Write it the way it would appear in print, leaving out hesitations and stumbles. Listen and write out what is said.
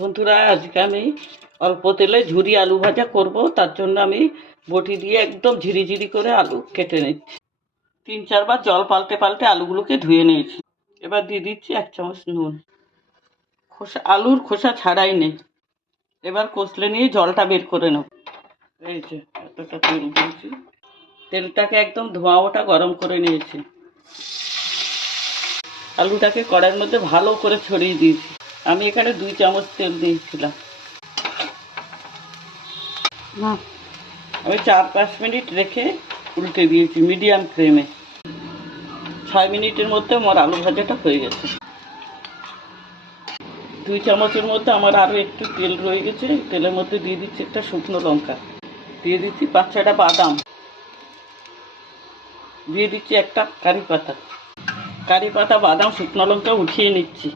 বন্ধুরা, আজকে আমি অল্প তেলে ঝুরি আলু ভাজা করব। তার জন্য আমি বটি দিয়ে একদম ঝিরিঝিরি করে আলু কেটে নিচ্ছি। 3-4 বার জল পাল্টে পাল্টে আলুগুলোকে ধুয়ে নিয়েছি। এবার দিয়ে দিচ্ছি 1 চামচ নুন। আলুর খোসা ছাড়াই নেই। এবার কষলে নিয়ে জলটা বের করে নেব। এই যে এতটা তেল দিয়েছি। তেলটাকে একদম ধোঁয়া ওটা গরম করে নিয়েছি। আলুটাকে কড়াইয়ের মধ্যে ভালো করে ছড়িয়ে দিয়েছি। আমি এখানে 2 চামচ তেল দিয়েছিলাম। আমি 4-5 মিনিট রেখে উল্টে দিয়েছি মিডিয়াম ফ্লেমে। 6 মিনিটের মধ্যে আমার আলু ভাজাটা হয়ে গেছে। 2 চামচের মধ্যে আমার আরও একটু তেল রয়ে গেছে। তেলের মধ্যে দিয়ে দিচ্ছি একটা শুকনো লঙ্কা, দিয়ে দিচ্ছি 5-6টা বাদাম, দিয়ে দিচ্ছি একটা কারি পাতা, বাদাম শুকনো লঙ্কা উঠিয়ে নিচ্ছি।